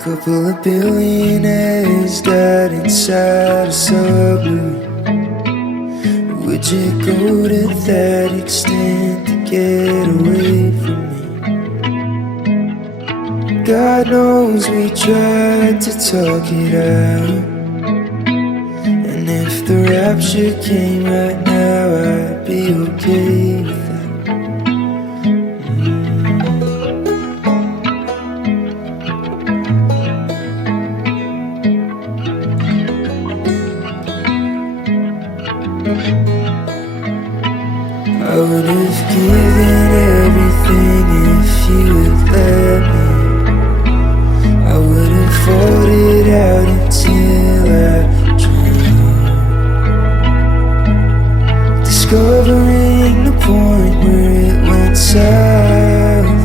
Couple of billionaires died inside a suburb. Would you go to that extent to get away from me? God knows we tried to talk it out, and if the rapture came right now, I'd be okay with that. I would have given everything if you would let me. I would have fought it out until I drowned. Discovering the point where it went south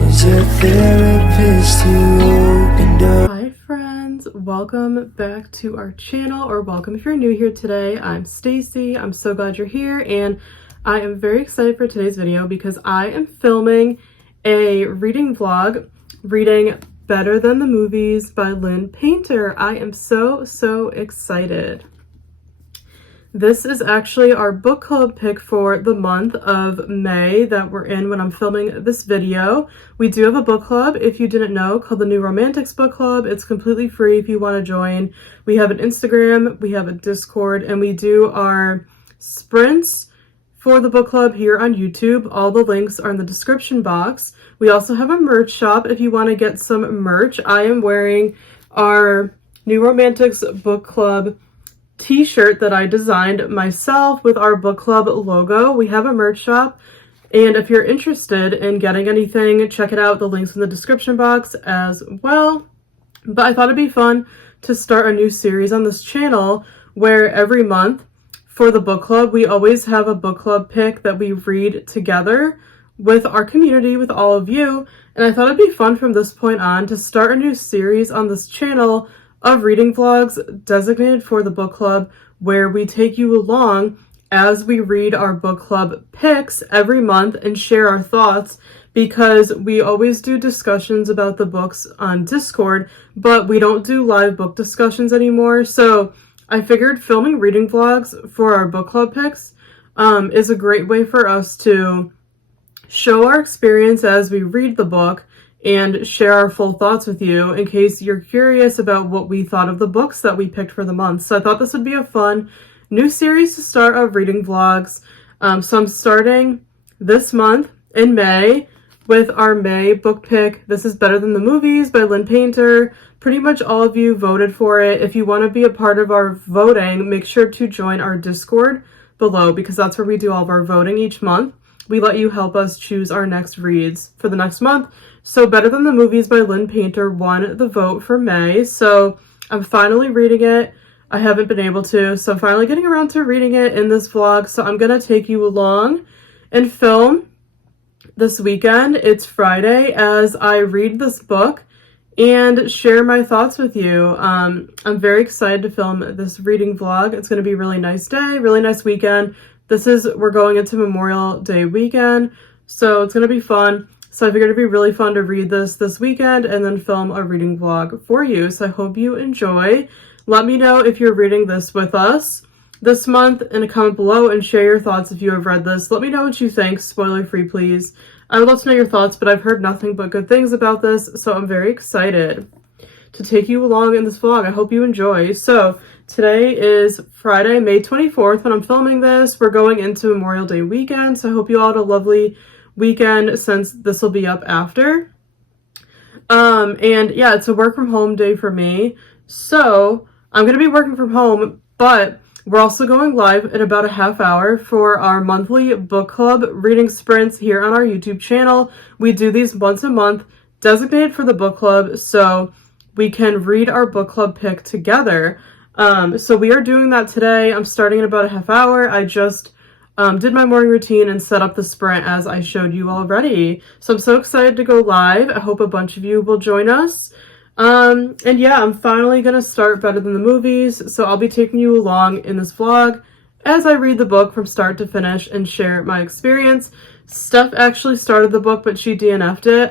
was a therapist who opened up. Hi friends, welcome back to our channel, or welcome if you're new here today. I'm Stacey. I'm so glad you're here, and I am very excited for today's video because I am filming a reading vlog, reading Better Than the Movies by Lynn Painter. I am so excited. This is actually our book club pick for the month of May that we're in when I'm filming this video. We do have a book club, if you didn't know, called the New Romantics Book Club. It's completely free if you want to join. We have an Instagram, we have a Discord, and we do our sprints for the book club here on YouTube. All the links are in the description box. We also have a merch shop if you want to get some merch. I am wearing our New Romantics Book Club t-shirt that I designed myself with our book club logo. We have a merch shop, and if you're interested in getting anything, check it out. The link's in the description box as well. But I thought it'd be fun to start a new series on this channel where every month for the book club, we always have a book club pick that we read together with our community, with all of you. And I thought it'd be fun from this point on to start a new series on this channel of reading vlogs designated for the book club, where we take you along as we read our book club picks every month and share our thoughts, because we always do discussions about the books on Discord, but we don't do live book discussions anymore. So I figured filming reading vlogs for our book club picks is a great way for us to show our experience as we read the book and share our full thoughts with you in case you're curious about what we thought of the books that we picked for the month. So I thought this would be a fun new series to start of reading vlogs. So I'm starting this month in May with our May book pick. This is Better Than the Movies by Lynn Painter. Pretty much all of you voted for it. If you want to be a part of our voting, make sure to join our Discord below, because that's where we do all of our voting each month. We let you help us choose our next reads for the next month. So Better Than the Movies by Lynn Painter won the vote for May. So I'm finally reading it. I haven't been able to, so I'm finally getting around to reading it in this vlog. So I'm going to take you along and film this weekend. It's Friday as I read this book and share my thoughts with you. I'm very excited to film this reading vlog. It's going to be a really nice day, really nice weekend. We're going into Memorial Day weekend, so it's going to be fun. So I figured it'd be really fun to read this weekend and then film a reading vlog for you. So I hope you enjoy. Let me know if you're reading this with us this month in a comment below, and share your thoughts if you have read this. Let me know what you think, spoiler free please. I would love to know your thoughts, but I've heard nothing but good things about this, so I'm very excited to take you along in this vlog. I hope you enjoy. So today is Friday, May 24th when I'm filming this. We're going into Memorial Day weekend, so I hope you all had a lovely weekend since this will be up after. And yeah, it's a work from home day for me. So I'm going to be working from home, but we're also going live in about a half hour for our monthly book club reading sprints here on our YouTube channel. We do these once a month, designated for the book club, so we can read our book club pick together. So we are doing that today. I'm starting in about a half hour. I just did my morning routine and set up the sprint as I showed you already. So I'm so excited to go live. I hope a bunch of you will join us. And yeah, I'm finally gonna start Better Than the Movies, so I'll be taking you along in this vlog as I read the book from start to finish and share my experience. Steph actually started the book, but she DNF'd it,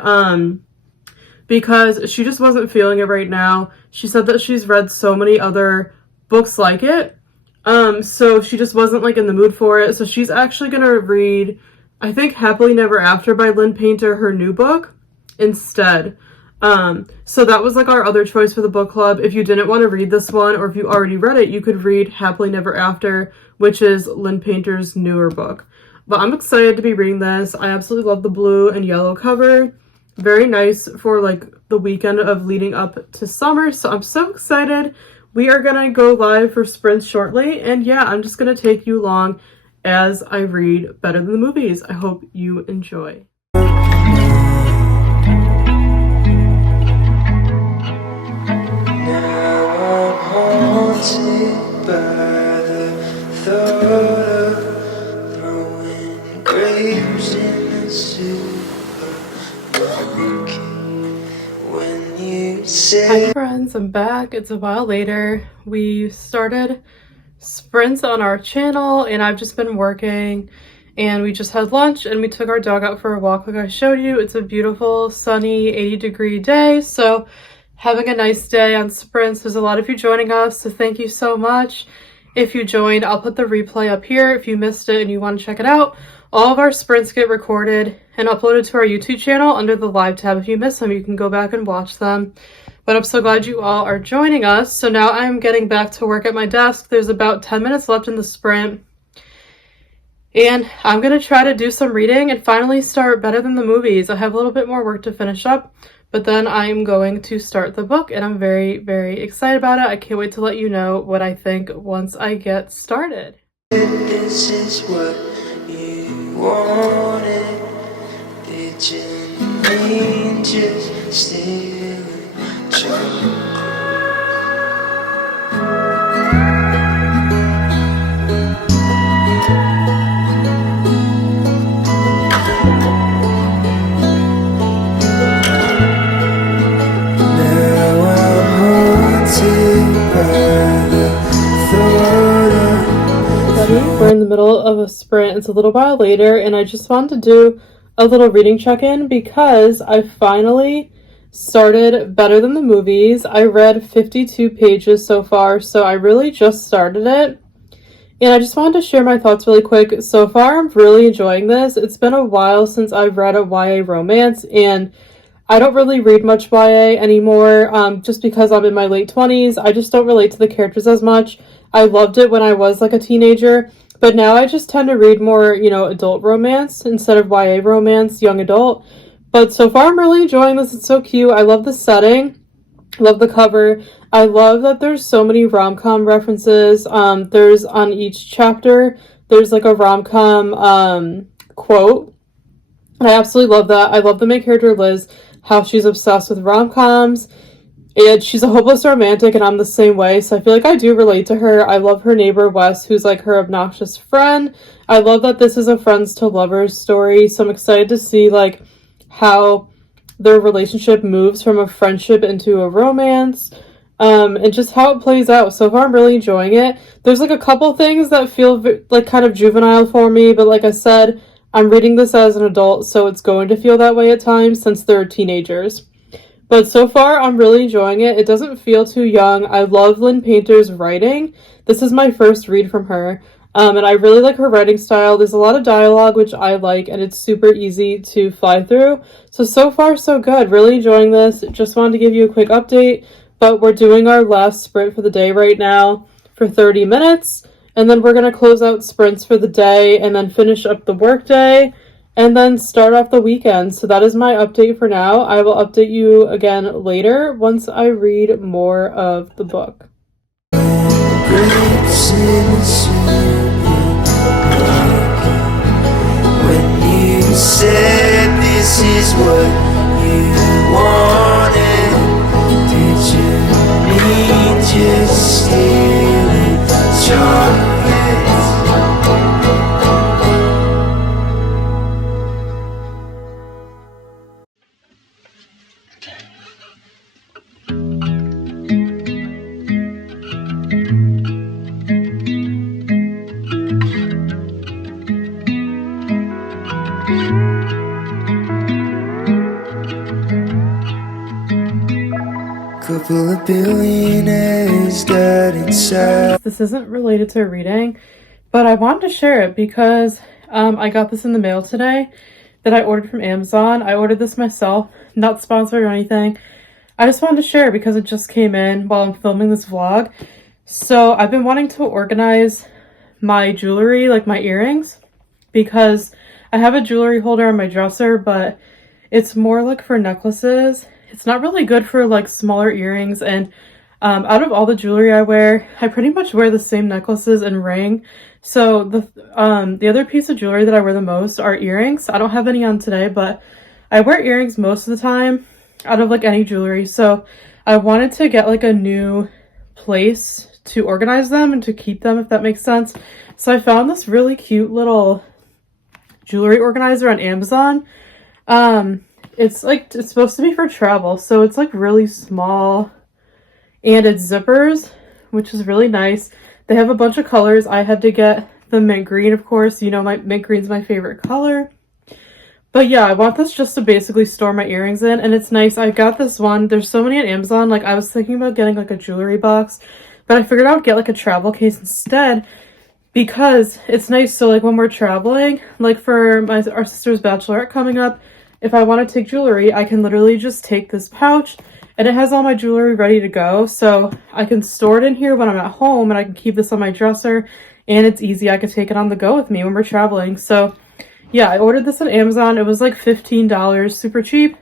because she just wasn't feeling it right now. She said that she's read so many other books like it, so she just wasn't like in the mood for it. So she's actually gonna read, I think, Happily Never After by Lynn Painter, her new book, instead. So that was like our other choice for the book club. If you didn't want to read this one, or if you already read it, you could read Happily Never After, which is Lynn Painter's newer book. But I'm excited to be reading this. I absolutely love the blue and yellow cover. Very nice for like the weekend of leading up to summer. So I'm so excited. We are gonna go live for sprints shortly. And yeah, I'm just gonna take you along as I read Better Than the Movies. I hope you enjoy. Haunted by the thought of throwing grapes in the supermarket. When you say, Hi friends, I'm back. It's a while later. We started sprints on our channel and I've just been working, and we just had lunch and we took our dog out for a walk like I showed you. It's a beautiful sunny 80-degree day, so having a nice day on sprints. There's a lot of you joining us, so thank you so much. If you joined, I'll put the replay up here if you missed it and you want to check it out. All of our sprints get recorded and uploaded to our YouTube channel under the live tab. If you miss them, you can go back and watch them. But I'm so glad you all are joining us. So now I'm getting back to work at my desk. There's about 10 minutes left in the sprint, and I'm going to try to do some reading and finally start Better Than the Movies. I have a little bit more work to finish up, but then I'm going to start the book, and I'm very, very excited about it. I can't wait to let you know what I think once I get started. this is what you wanted, did you mean just steal it? We're in the middle of a sprint. It's a little while later, and I just wanted to do a little reading check-in because I finally started Better Than the Movies. I read 52 pages so far, so I really just started it. And I just wanted to share my thoughts really quick. So far, I'm really enjoying this. It's been a while since I've read a YA romance, and I don't really read much YA anymore, just because I'm in my late 20s. I just don't relate to the characters as much. I loved it when I was like a teenager, but now I just tend to read more, you know, adult romance instead of YA romance, young adult. But so far I'm really enjoying this. It's so cute. I love the setting. Love the cover. I love that there's so many rom-com references. There's on each chapter, there's like a rom-com quote. And I absolutely love that. I love the main character Liz, how she's obsessed with rom-coms. And she's a hopeless romantic, and I'm the same way, so I feel like I do relate to her. I love her neighbor, Wes, who's like her obnoxious friend. I love that this is a friends to lovers story, so I'm excited to see like how their relationship moves from a friendship into a romance, and just how it plays out. So far, I'm really enjoying it. There's like a couple things that feel like kind of juvenile for me, but like I said, I'm reading this as an adult, so it's going to feel that way at times since they're teenagers. But so far, I'm really enjoying it. It doesn't feel too young. I love Lynn Painter's writing. This is my first read from her. And I really like her writing style. There's a lot of dialogue, which I like, and it's super easy to fly through. So far, so good. Really enjoying this. Just wanted to give you a quick update. But we're doing our last sprint for the day right now for 30 minutes. And then we're going to close out sprints for the day and then finish up the work day. And then start off the weekend. So that is my update for now. I will update you again later once I read more of the book. When you said this is what you wanted, did you mean just stealing chocolates? Couple of billionaires dead inside. This isn't related to reading, but I wanted to share it because I got this in the mail today that I ordered from Amazon. I ordered this myself, not sponsored or anything. I just wanted to share it because it just came in while I'm filming this vlog. So I've been wanting to organize my jewelry, like my earrings, because I have a jewelry holder on my dresser, but it's more like for necklaces. It's not really good for like smaller earrings, and out of all the jewelry I wear, I pretty much wear the same necklaces and ring. So the other piece of jewelry that I wear the most are earrings. I don't have any on today, but I wear earrings most of the time out of like any jewelry. So I wanted to get like a new place to organize them and to keep them, if that makes sense. So I found this really cute little jewelry organizer on Amazon. It's supposed to be for travel, so it's like really small, and it's zippers, which is really nice. They have a bunch of colors. I had to get the mint green, of course. You know, my mint green's my favorite color. But yeah, I want this just to basically store my earrings in, and it's nice. I got this one. There's so many on Amazon. Like, I was thinking about getting like a jewelry box, but I figured I would get like a travel case instead because it's nice. So like when we're traveling, like for our sister's bachelorette coming up, if I want to take jewelry, I can literally just take this pouch, and it has all my jewelry ready to go. So I can store it in here when I'm at home, and I can keep this on my dresser, and it's easy. I could take it on the go with me when we're traveling. So yeah, I ordered this on Amazon. It was like $15, super cheap.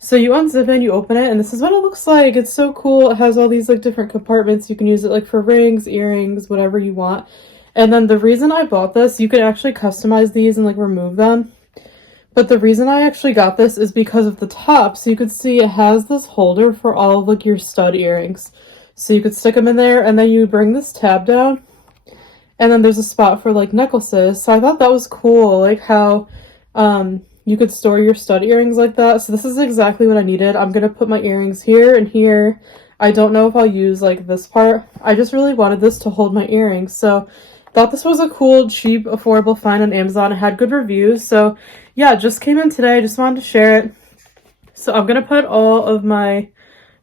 So you unzip it and you open it, and this is what it looks like. It's so cool. It has all these like different compartments. You can use it like for rings, earrings, whatever you want. And then the reason I bought this, you could actually customize these and like remove them. But the reason I actually got this is because of the top. So you could see it has this holder for all of like your stud earrings. So you could stick them in there, and then you bring this tab down, and then there's a spot for like necklaces. So I thought that was cool, like how you could store your stud earrings like that. So this is exactly what I needed. I'm gonna put my earrings here and here. I don't know if I'll use like this part. I just really wanted this to hold my earrings. So thought this was a cool, cheap, affordable find on Amazon. It had good reviews. So yeah, it just came in today. I just wanted to share it. So I'm gonna put all of my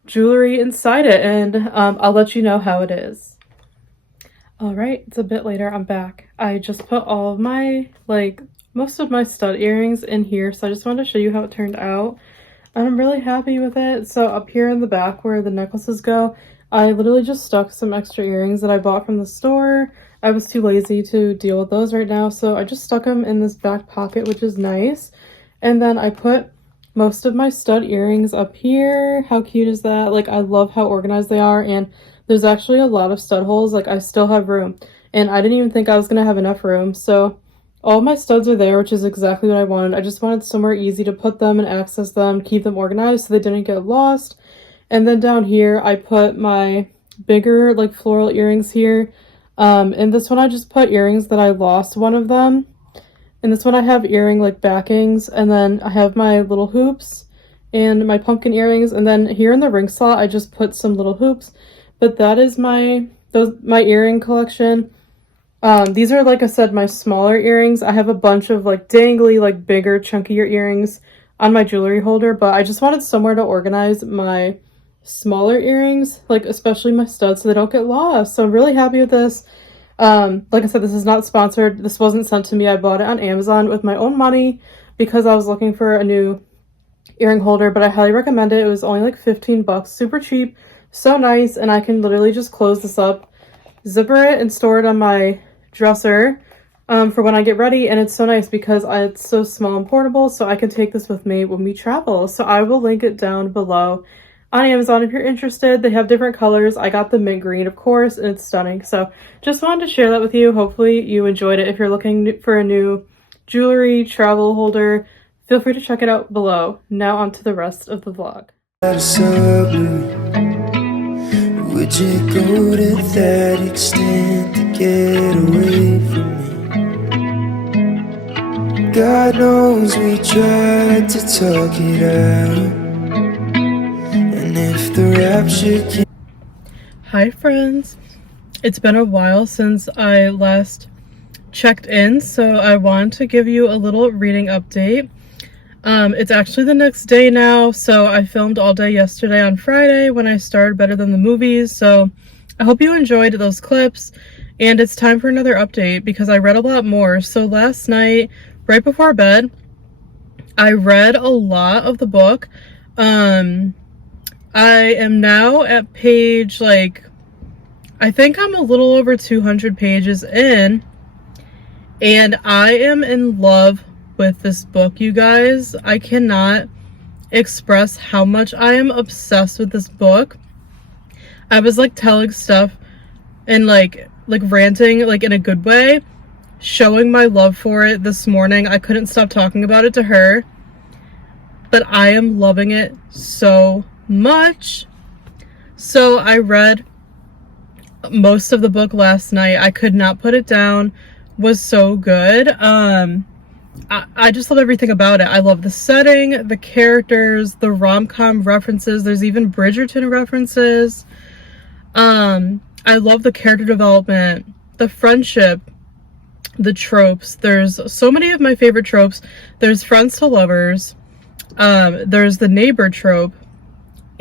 jewelry inside it, and I'll let you know how it is. All right, it's a bit later. I'm back. I just put all of my, like, most of my stud earrings in here. So I just wanted to show you how it turned out. And I'm really happy with it. So up here in the back where the necklaces go, I literally just stuck some extra earrings that I bought from the store. I was too lazy to deal with those right now, so I just stuck them in this back pocket, which is nice. And then I put most of my stud earrings up here. How cute is that? Like, I love how organized they are, and there's actually a lot of stud holes. Like, I still have room, and I didn't even think I was gonna have enough room. So all my studs are there, which is exactly what I wanted. I just wanted somewhere easy to put them and access them, keep them organized so they didn't get lost. And then down here, I put my bigger, like, floral earrings here. And this one I just put earrings that I lost one of them. And this one I have earring like backings, and then I have my little hoops and my pumpkin earrings, and then here in the ring slot I just put some little hoops. But that is my earring collection. These are, like I said, my smaller earrings. I have a bunch of like dangly, like bigger, chunkier earrings on my jewelry holder, but I just wanted somewhere to organize my smaller earrings, like especially my studs, so they don't get lost. So I'm really happy with this. Like I said, this is not sponsored. This wasn't sent to me. I bought it on Amazon with my own money because I was looking for a new earring holder, but I highly recommend it. It was only like 15 bucks, super cheap, so nice, and I can literally just close this up, zipper it, and store it on my dresser for when I get ready. And it's so nice because it's so small and portable, so I can take this with me when we travel. So I will link it down below on Amazon if you're interested. They have different colors. I got the mint green, of course, and it's stunning. So just wanted to share that with you. Hopefully you enjoyed it. If you're looking for a new jewelry travel holder, feel free to check it out below. Now on to the rest of the vlog. Would you go to that extent to get away from me? God knows we tried to talk it out. If the rapture can... Hi friends, it's been a while since I last checked in, so I wanted to give you a little reading update. It's actually the next day now, so I filmed all day yesterday on Friday when I started Better Than the Movies, so I hope you enjoyed those clips, and it's time for another update because I read a lot more. So last night, right before bed, I read a lot of the book. I am now at page, like, I think I'm a little over 200 pages in, and I am in love with this book, you guys. I cannot express how much I am obsessed with this book. I was like telling Steph and like ranting, like in a good way, showing my love for it this morning. I couldn't stop talking about it to her, but I am loving it so much. So I read most of the book last night. I could not put it down. Was so good. I just love everything about it. I love the setting, the characters, the rom-com references. There's even Bridgerton references. I love the character development, the friendship, the tropes. There's so many of my favorite tropes. There's friends to lovers. There's the neighbor trope.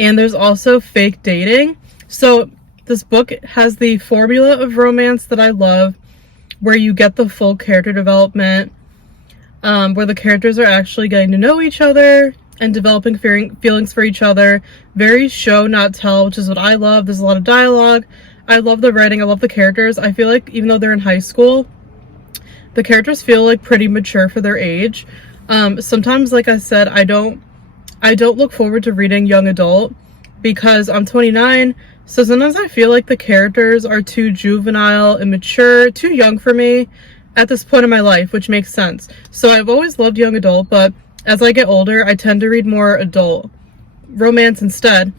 And there's also fake dating. So this book has the formula of romance that I love, where you get the full character development, where the characters are actually getting to know each other and developing feelings for each other. Very show, not tell, which is what I love. There's a lot of dialogue. I love the writing. I love the characters. I feel like even though they're in high school, the characters feel like pretty mature for their age. Sometimes, like I said, I don't look forward to reading young adult because I'm 29, so sometimes I feel like the characters are too juvenile, immature, too young for me at this point in my life, which makes sense. So I've always loved young adult, but as I get older, I tend to read more adult romance instead.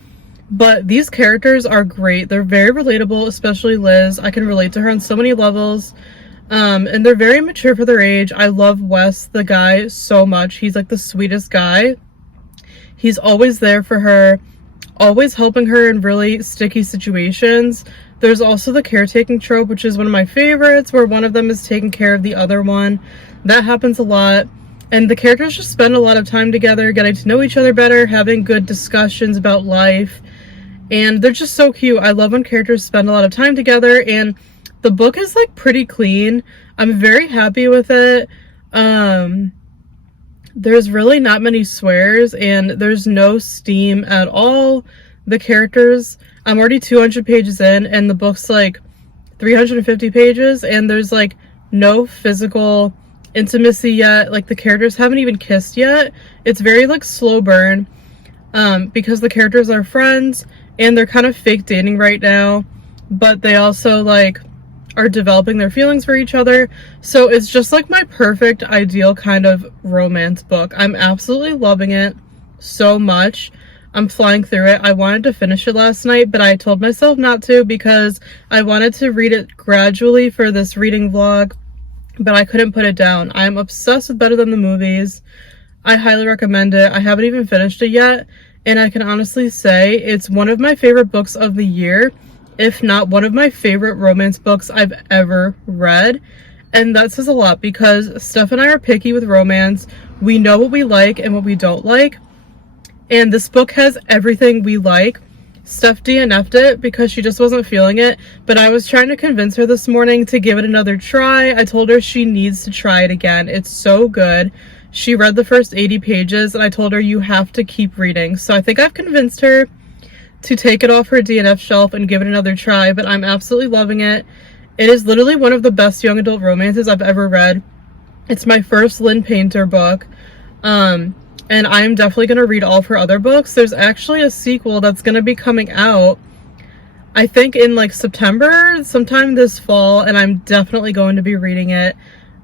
But these characters are great. They're very relatable, especially Liz. I can relate to her on so many levels. And they're very mature for their age. I love Wes, the guy, so much. He's like the sweetest guy. He's always there for her, always helping her in really sticky situations. There's also the caretaking trope, which is one of my favorites, where one of them is taking care of the other one. That happens a lot. And the characters just spend a lot of time together, getting to know each other better, having good discussions about life. And they're just so cute. I love when characters spend a lot of time together, and the book is like pretty clean. I'm very happy with it. There's really not many swears, and there's no steam at all. The characters, I'm already 200 pages in, and the book's like 350 pages, and there's like no physical intimacy yet. Like the characters haven't even kissed yet. It's very like slow burn, because the characters are friends and they're kind of fake dating right now, but they also like are developing their feelings for each other. So it's just like my perfect ideal kind of romance book. I'm absolutely loving it so much. I'm flying through it. I wanted to finish it last night, but I told myself not to because I wanted to read it gradually for this reading vlog, but I couldn't put it down. I'm obsessed with Better Than the Movies. I highly recommend it. I haven't even finished it yet, and I can honestly say it's one of my favorite books of the year, if not one of my favorite romance books I've ever read. And that says a lot because Steph and I are picky with romance. We know what we like and what we don't like. And this book has everything we like. Steph DNF'd it because she just wasn't feeling it, but I was trying to convince her this morning to give it another try. I told her she needs to try it again. It's so good. She read the first 80 pages and I told her you have to keep reading. So I think I've convinced her to take it off her DNF shelf and give it another try, but I'm absolutely loving it. It is literally one of the best young adult romances I've ever read. It's my first Lynn Painter book. And I'm definitely going to read all of her other books. There's actually a sequel that's going to be coming out, I think in like September, sometime this fall, and I'm definitely going to be reading it.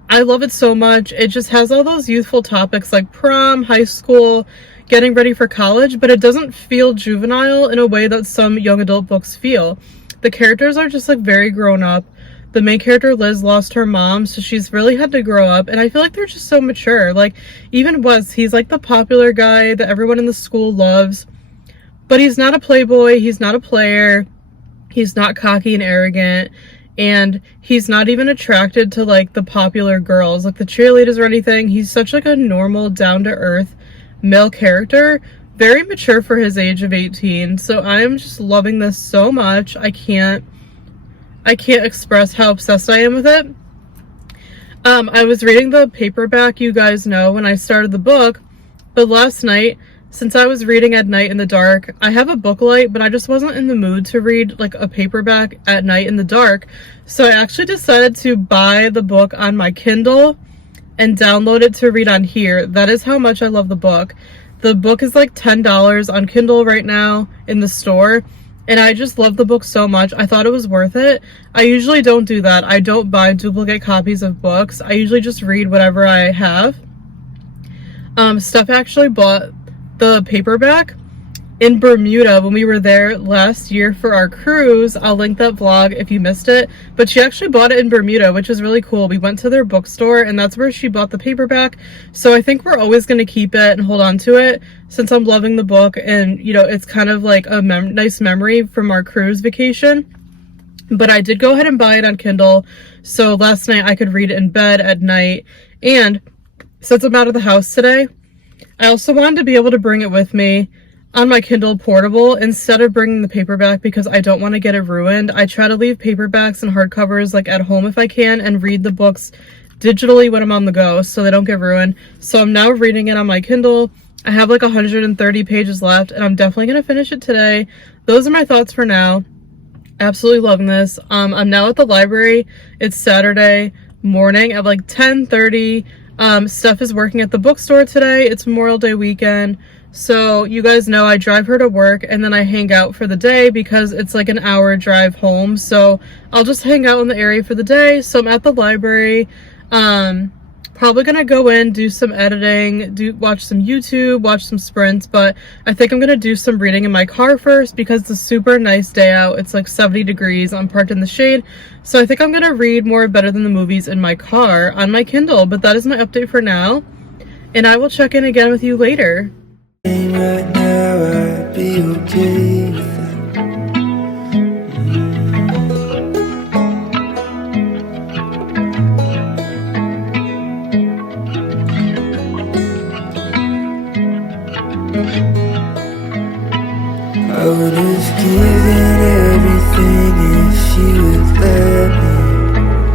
I love it so much. It just has all those youthful topics like prom, high school, getting ready for college, but it doesn't feel juvenile in a way that some young adult books feel. The characters are just like very grown up. The main character, Liz, lost her mom, so she's really had to grow up, and I feel like they're just so mature. Like, even Wes, he's like the popular guy that everyone in the school loves, but he's not a playboy, he's not a player, he's not cocky and arrogant, and he's not even attracted to, like, the popular girls, like the cheerleaders or anything. He's such, like, a normal, down-to-earth male character. Very mature for his age of 18. So I am just loving this so much. I can't express how obsessed I am with it. I was reading the paperback, you guys know, when I started the book, but last night, since I was reading at night in the dark, I have a book light, but I just wasn't in the mood to read like a paperback at night in the dark. So I actually decided to buy the book on my Kindle and download it to read on here. That is how much I love the book. The book is like $10 on Kindle right now in the store. And I just love the book so much. I thought it was worth it. I usually don't do that. I don't buy duplicate copies of books. I usually just read whatever I have. Steph actually bought the paperback in Bermuda when we were there last year for our cruise. I'll link that vlog if you missed it. But she actually bought it in Bermuda, which is really cool. We went to their bookstore and that's where she bought the paperback. So I think we're always going to keep it and hold on to it since I'm loving the book. And, you know, it's kind of like a nice memory from our cruise vacation. But I did go ahead and buy it on Kindle. So last night I could read it in bed at night. And since I'm out of the house today, I also wanted to be able to bring it with me on my Kindle portable instead of bringing the paperback because I don't want to get it ruined. I try to leave paperbacks and hardcovers like at home if I can and read the books digitally when I'm on the go so they don't get ruined. So I'm now reading it on my Kindle. I have like 130 pages left and I'm definitely going to finish it today. Those are my thoughts for now. Absolutely loving this. I'm now at the library. It's Saturday morning at like 10:30. Steph is working at the bookstore today. It's Memorial Day weekend. So you guys know I drive her to work and then I hang out for the day because it's like an hour drive home. So I'll just hang out in the area for the day. So I'm at the library. Probably gonna go in, do some editing, watch some YouTube, watch some sprints, but I think I'm gonna do some reading in my car first because it's a super nice day out. It's like 70 degrees. I'm parked in the shade. So I think I'm gonna read more Better Than the Movies in my car on my Kindle, but that is my update for now. And I will check in again with you later. Right now, I'd be okay with that. I would have given everything if you would let me.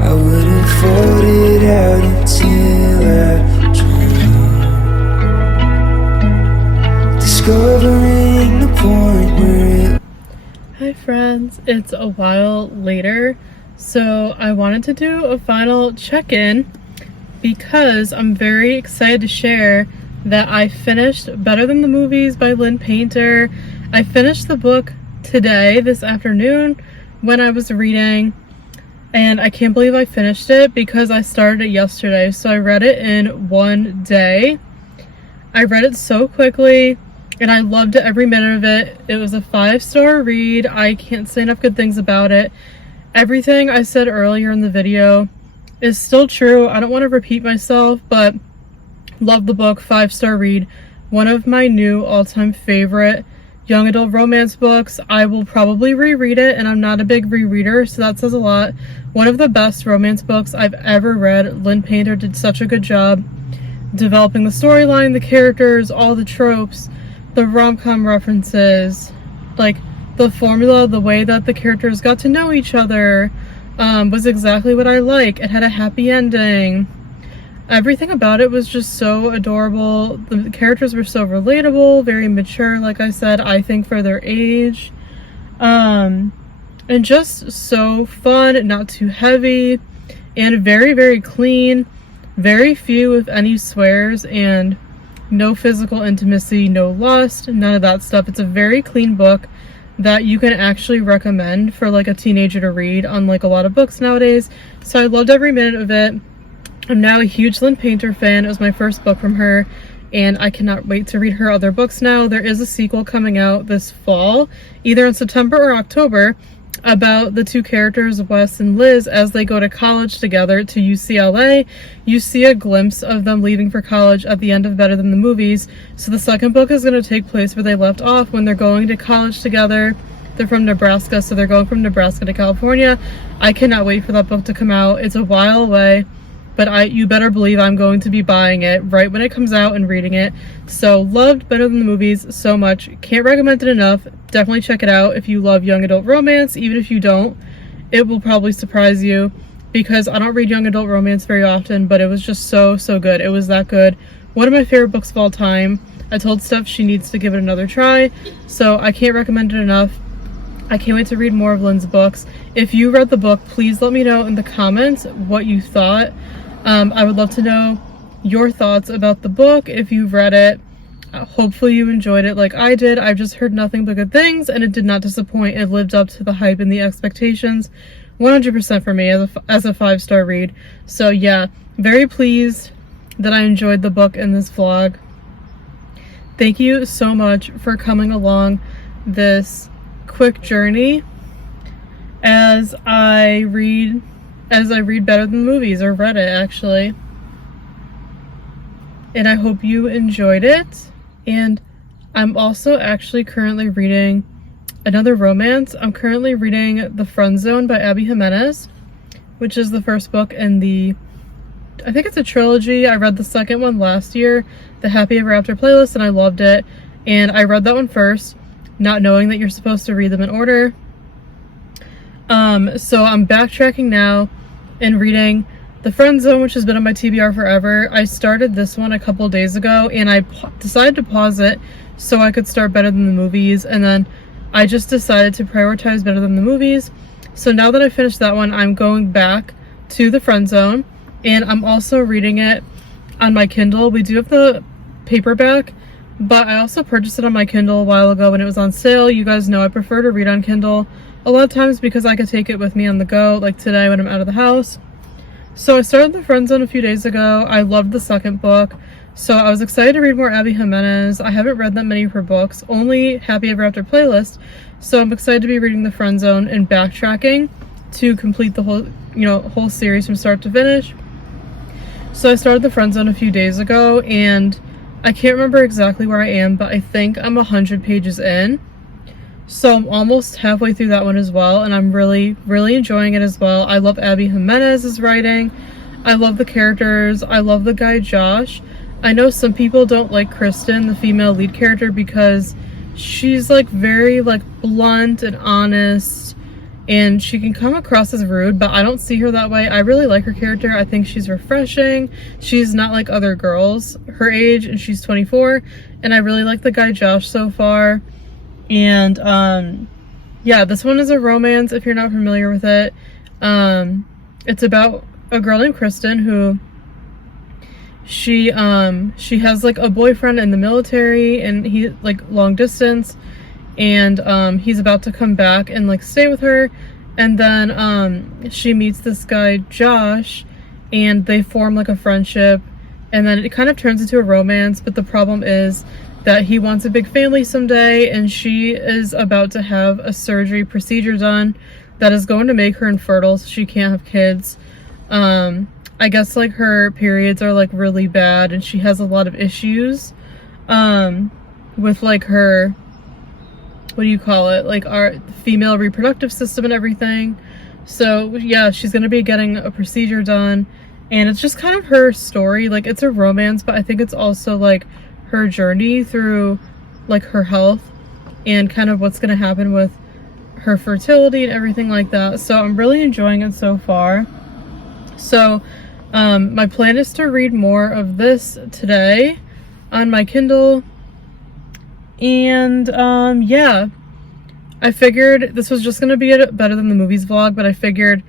I would have fought it out until I drowned. Discovering the point where Hi friends, it's a while later, so I wanted to do a final check-in because I'm very excited to share that I finished Better Than the Movies by Lynn Painter. I finished the book today, this afternoon, when I was reading, and I can't believe I finished it because I started it yesterday. So I read it in one day. I read it so quickly, and I loved it, every minute of it. It was a 5-star read. I can't say enough good things about it. Everything I said earlier in the video is still true. I don't want to repeat myself, but love the book, 5-star read. One of my new all-time favorite young adult romance books. I will probably reread it, and I'm not a big rereader, so that says a lot. One of the best romance books I've ever read. Lynn Painter did such a good job developing the storyline, the characters, all the tropes, the rom-com references, like the formula, the way that the characters got to know each other was exactly what I like. It had a happy ending. Everything about it was just so adorable. The characters were so relatable, very mature, like I said, I think for their age. And just so fun, not too heavy, and very, very clean. Very few, if any, swears, and no physical intimacy, no lust, none of that stuff. It's a very clean book that you can actually recommend for like a teenager to read, unlike a lot of books nowadays. So I loved every minute of it. I'm now a huge Lynn Painter fan. It was my first book from her, and I cannot wait to read her other books now. There is a sequel coming out this fall, either in September or October, about the two characters, Wes and Liz, as they go to college together to UCLA. You see a glimpse of them leaving for college at the end of Better Than the Movies. So the second book is going to take place where they left off when they're going to college together. They're from Nebraska, so they're going from Nebraska to California. I cannot wait for that book to come out. It's a while away. but you better believe I'm going to be buying it right when it comes out and reading it. So loved Better Than the Movies so much. Can't recommend it enough. Definitely check it out if you love young adult romance. Even if you don't, it will probably surprise you, because I don't read young adult romance very often, but it was just so good. It was that good. One of my favorite books of all time. I told Steph she needs to give it another try, so I can't recommend it enough. I can't wait to read more of Lynn's books. If you read the book, please let me know in the comments what you thought. I would love to know your thoughts about the book if you've read it. Hopefully you enjoyed it like I did. I've just heard nothing but good things, and it did not disappoint. It lived up to the hype and the expectations 100% for me as a 5-star read. So yeah, very pleased that I enjoyed the book in this vlog. Thank you so much for coming along this quick journey as I read Better Than the Movies, or read it actually. And I hope you enjoyed it. And I'm also actually currently reading another romance. I'm currently reading The Friend Zone by Abby Jimenez, which is the first book in the, I think it's a trilogy. I read the second one last year, the Happy Ever After playlist, and I loved it. And I read that one first, not knowing that you're supposed to read them in order. So I'm backtracking now and reading The Friend Zone, which has been on my TBR forever. I started this one a couple days ago, and I decided to pause it so I could start Better Than the Movies, and then I just decided to prioritize Better Than the Movies. So now that I finished that one, I'm going back to The Friend Zone, and I'm also reading it on my Kindle. We do have the paperback, but I also purchased it on my Kindle a while ago when it was on sale. You guys know I prefer to read on Kindle a lot of times because I could take it with me on the go, like today when I'm out of the house. So I started The Friend Zone a few days ago. I loved the second book, so I was excited to read more Abby Jimenez. I haven't read that many of her books, only Happy Ever After playlist, so I'm excited to be reading The Friend Zone and backtracking to complete the whole series from start to finish. So I started The Friend Zone a few days ago, and I can't remember exactly where I am, but I think I'm 100 pages in. So I'm almost halfway through that one as well, and I'm really enjoying it as well. I love Abby Jimenez's writing. I love the characters. I love the guy Josh. I know some people don't like Kristen, the female lead character, because she's like very like blunt and honest, and she can come across as rude, but I don't see her that way. I really like her character. I think she's refreshing. She's not like other girls her age, and she's 24, and I really like the guy Josh so far. And yeah, this one is a romance if you're not familiar with it. It's about a girl named Kristen who she has like a boyfriend in the military, and he like long distance, and he's about to come back and like stay with her, and then she meets this guy Josh, and they form like a friendship, and then it kind of turns into a romance. But the problem is that he wants a big family someday, and she is about to have a surgery procedure done that is going to make her infertile, so she can't have kids. I guess like her periods are like really bad, and she has a lot of issues with like her, what do you call it, like our female reproductive system and everything. So yeah, she's gonna be getting a procedure done, and it's just kind of her story. Like, it's a romance, but I think it's also like her journey through like her health and kind of what's going to happen with her fertility and everything like that. So I'm really enjoying it so far. So my plan is to read more of this today on my Kindle, and yeah, I figured this was just going to be a Better Than the Movies vlog, but I figured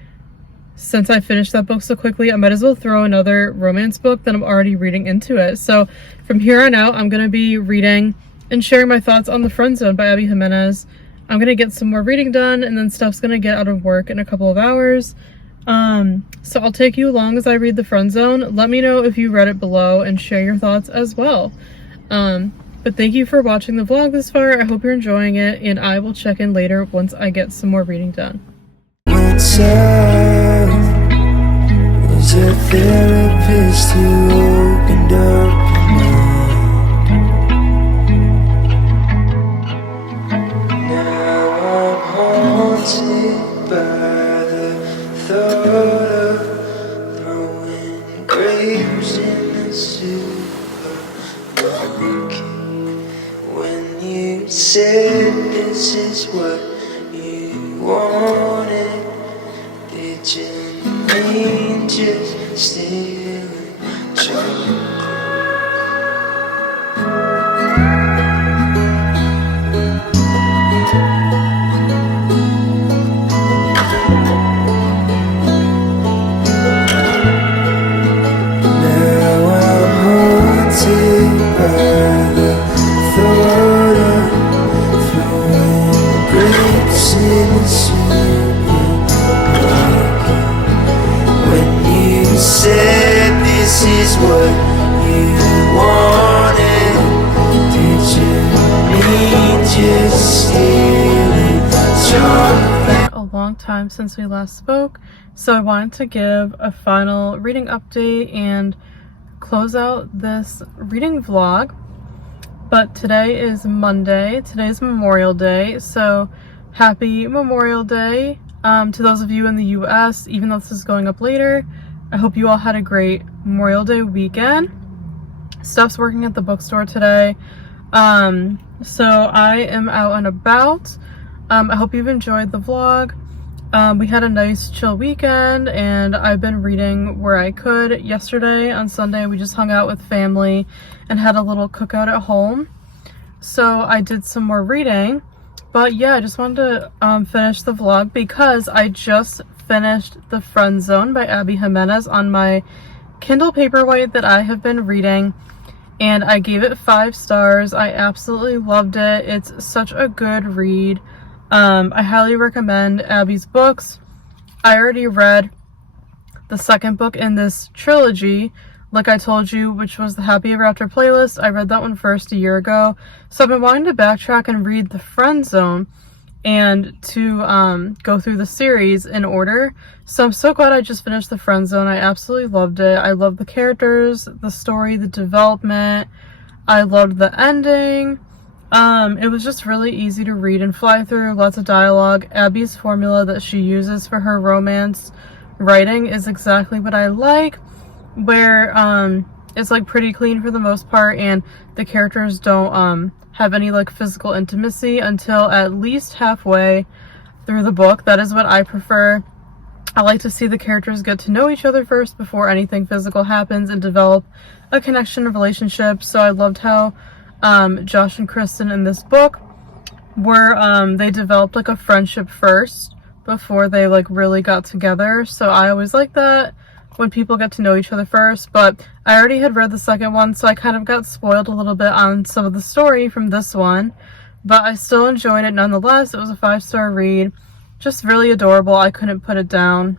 since I finished that book so quickly, I might as well throw another romance book that I'm already reading into it. So from here on out, I'm going to be reading and sharing my thoughts on The Friend Zone by Abby Jimenez. I'm going to get some more reading done, and then Steph's going to get out of work in a couple of hours. So I'll take you along as I read The Friend Zone. Let me know if you read it below and share your thoughts as well. But thank you for watching the vlog this far. I hope you're enjoying it, and I will check in later once I get some more reading done. Was a therapist who opened up your mind. Now I'm haunted by the thought of throwing this is what you wanted? Did you mean just steal it? A long time since we last spoke, so I wanted to give a final reading update and close out this reading vlog. But today is Monday, today is Memorial Day, so happy Memorial Day to those of you in the US. Even though this is going up later, I hope you all had a great Memorial Day weekend. Steph's working at the bookstore today, so I am out and about. I hope you've enjoyed the vlog. We had a nice chill weekend and I've been reading where I could. Yesterday on Sunday we just hung out with family and had a little cookout at home, so I did some more reading. But yeah, I just wanted to finish the vlog because I just finished The Friend Zone by Abby Jimenez on my Kindle Paperwhite that I have been reading, and I gave it 5 stars. I absolutely loved it. It's such a good read. I highly recommend Abby's books. I already read the second book in this trilogy, like I told you, which was the Happy Ever After playlist. I read that one first a year ago, so I've been wanting to backtrack and read The Friend Zone and to go through the series in order. So I'm so glad I just finished The Friend Zone. I absolutely loved it. I loved the characters, the story, the development. I loved the ending. It was just really easy to read and fly through, lots of dialogue. Abby's formula that she uses for her romance writing is exactly what I like, where it's like pretty clean for the most part, and the characters don't have any like physical intimacy until at least halfway through the book. That is what I prefer. I like to see the characters get to know each other first before anything physical happens and develop a connection, a relationship. So I loved how Josh and Kristen in this book were they developed like a friendship first before they like really got together. So I always like that when people get to know each other first. But I already had read the second one, so I kind of got spoiled a little bit on some of the story from this one, but I still enjoyed it nonetheless. It was a 5-star read, just really adorable. I couldn't put it down.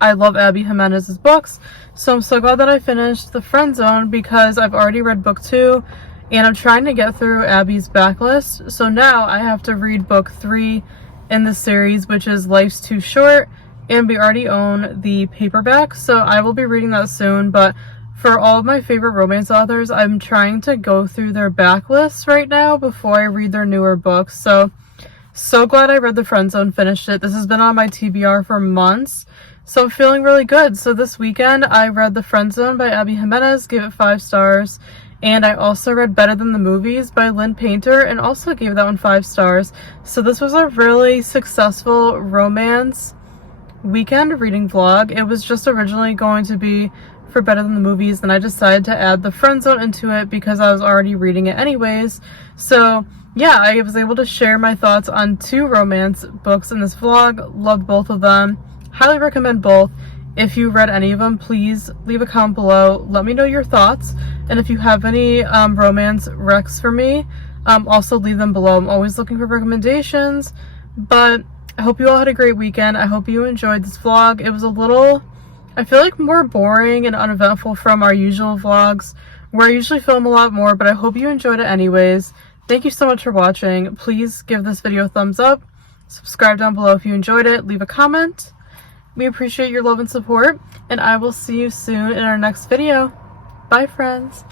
I love Abby Jimenez's books, so I'm so glad that I finished The Friend Zone because I've already read book 2 and I'm trying to get through Abby's backlist. So now I have to read book 3 in the series, which is Life's Too Short, and we already own the paperback, so I will be reading that soon. But for all of my favorite romance authors, I'm trying to go through their backlists right now before I read their newer books. So glad I read The Friend Zone, finished it. This has been on my TBR for months, so I'm feeling really good. So this weekend I read The Friend Zone by Abby Jimenez, gave it 5 stars. And I also read Better Than the Movies by Lynn and also gave that one 5 stars. So this was a really successful romance weekend reading vlog. It was just originally going to be for Better Than the Movies, and I decided to add The Friend Zone into it because I was already reading it anyways. So yeah, I was able to share my thoughts on 2 romance books in this vlog. Loved both of them. Highly recommend both. If you read any of them, please leave a comment below. Let me know your thoughts. And if you have any romance recs for me, also leave them below. I'm always looking for recommendations. But I hope you all had a great weekend. I hope you enjoyed this vlog. It was a little, I feel like, more boring and uneventful from our usual vlogs, where I usually film a lot more, but I hope you enjoyed it anyways. Thank you so much for watching. Please give this video a thumbs up. Subscribe down below if you enjoyed it. Leave a comment. We appreciate your love and support, and I will see you soon in our next video. Bye, friends.